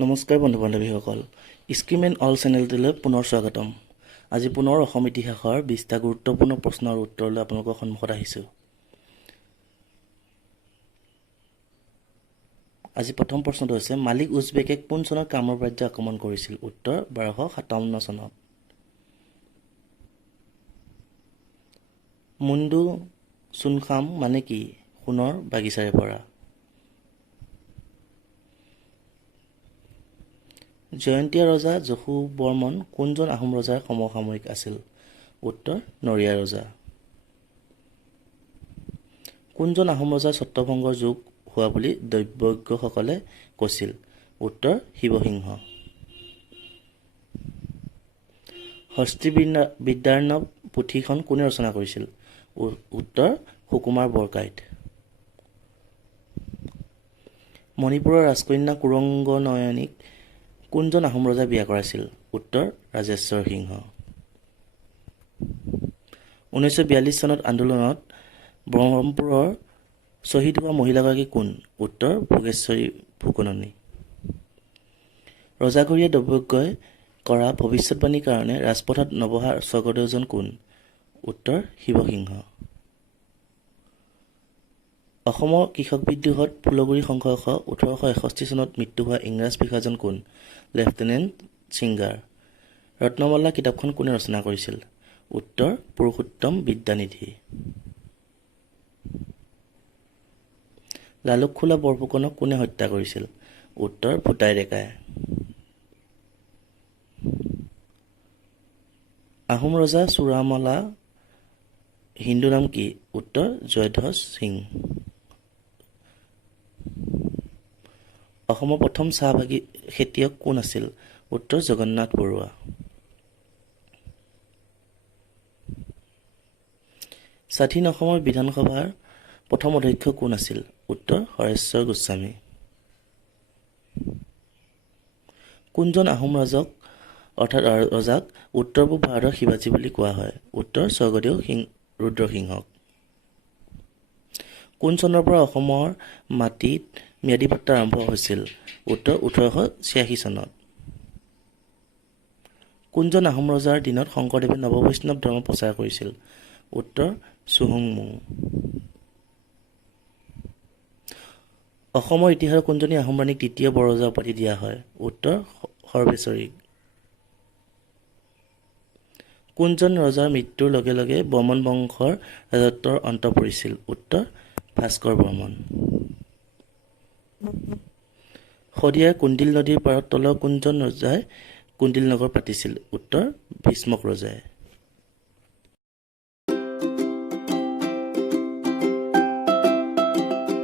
নমস্কাৰ বন্ধু বান্ধৱীসকল, scheme and all চেনেলটোলৈ পুনৰ স্বাগতম। আজি পুনৰ অসম ইতিহাসৰ 20টা গুৰুত্বপূৰ্ণ প্ৰশ্নৰ উত্তৰলৈ আপোনালোকৰ সন্মুখত আহিছোঁ। আজি প্ৰথম প্ৰশ্নটো হৈছে, মালিক উজবেকে কোন চনত কামৰূপ ৰাজ্য আক্ৰমণ কৰিছিল? উত্তৰ 1257 চনত। মুণ্ডু চুনখাম মানে কি? সোণৰ বাগিচাৰে ভৰা। জয়ন্তীয়া ৰজা যশোবৰ্মন কোনজন আহোম ৰজাৰ সমসাময়িক আছিল? উত্তৰ নৰিয়া ৰজা। কোনজন আহোম ৰজাৰ ছত্ৰভংগৰ যুগ হোৱা বুলি দৈৱজ্ঞসকলে কৈছিল? উত্তৰ শিৱসিংহ। হস্তিবিদ্যাৰ্ণৱ পুথিখন কোনে ৰচনা কৰিছিল? উত্তৰ সুকুমাৰ বৰকাইত। মণিপুৰৰ ৰাজকন্যা কুৰংগনয়নীক কোনজন আহোম ৰজাই বিয়া কৰাইছিল? উত্তৰ ৰাজেশ্বৰ সিংহ। 1942 চনত আন্দোলনত ব্ৰহ্মপুৰৰ শ্বহীদ হোৱা মহিলাগৰাকী কোন? উত্তৰ ভোগেশ্বৰী ফুকননী। ৰজাঘৰীয়া দৈৱজ্ঞই কৰা ভৱিষ্যৎবাণীৰ কাৰণে ৰাজপথত নবহা স্বৰ্গদেউজন কোন? উত্তৰ শিৱসিংহ। অসমৰ কৃষক বিদ্ৰোহত ফুলগুৰি সংঘৰ্ষ 1861 চনত মৃত্যু হোৱা ইংৰাজ বিষয়াজন কোন? Lieutenant singer. ৰত্নমালা কিতাপখন কোনে ৰচনা কৰিছিল? উত্তৰ পুৰুষোত্তম বিদ্যানিধি। লালুকখোলা বৰফুকনক কোনে হত্যা কৰিছিল? উত্তৰ ভূটাই ডেকাই। আহোম ৰজা চুৰামলা হিন্দু নাম কি? উত্তৰ জয়ধ্বজ সিং। অসমৰ প্ৰথম চাহ খেতিয়ক কোন আছিল? উত্তৰ জগন্নাথ বৰুৱা। স্বাধীন অসমৰ বিধানসভাৰ প্ৰথম অধ্যক্ষ কোন আছিল? উত্তৰ হৰেশ্বৰ গোস্বামী। কোনজন আহোম ৰজাক উত্তৰ পূব ভাৰতৰ শিৱাজী বুলি কোৱা হয়? উত্তৰ স্বৰ্গদেউ ৰুদ্ৰসিংহক। কোন চনৰ পৰা অসমৰ মাটিত ম্যাদী পাট্টা আৰম্ভ হৈছিল? উত্তৰ 1886 চনত। কোনজন আহোম ৰজাৰ দিনত শংকৰদেৱে নৱবৈষ্ণৱ ধৰ্ম প্ৰচাৰ কৰিছিল? উত্তৰ চুহুংমুং। অসমৰ ইতিহাসৰ কোনজনী আহোম ৰাণীক দ্বিতীয় বৰৰজা উপাধি দিয়া হয়? উত্তৰ সৰ্বেশ্বৰীক। কোনজন ৰজাৰ মৃত্যুৰ লগে লগে বৰ্মন বংশৰ ৰাজত্বৰ অন্ত পৰিছিল? উত্তৰ ভাস্কৰ বৰ্মন। শদিয়াৰ কুন্দিল নদীৰ পাৰত তলৰ কোনজন ৰজাই কুন্দিল নগৰ পাতিছিল? উত্তৰ ভীষ্মক ৰজাই।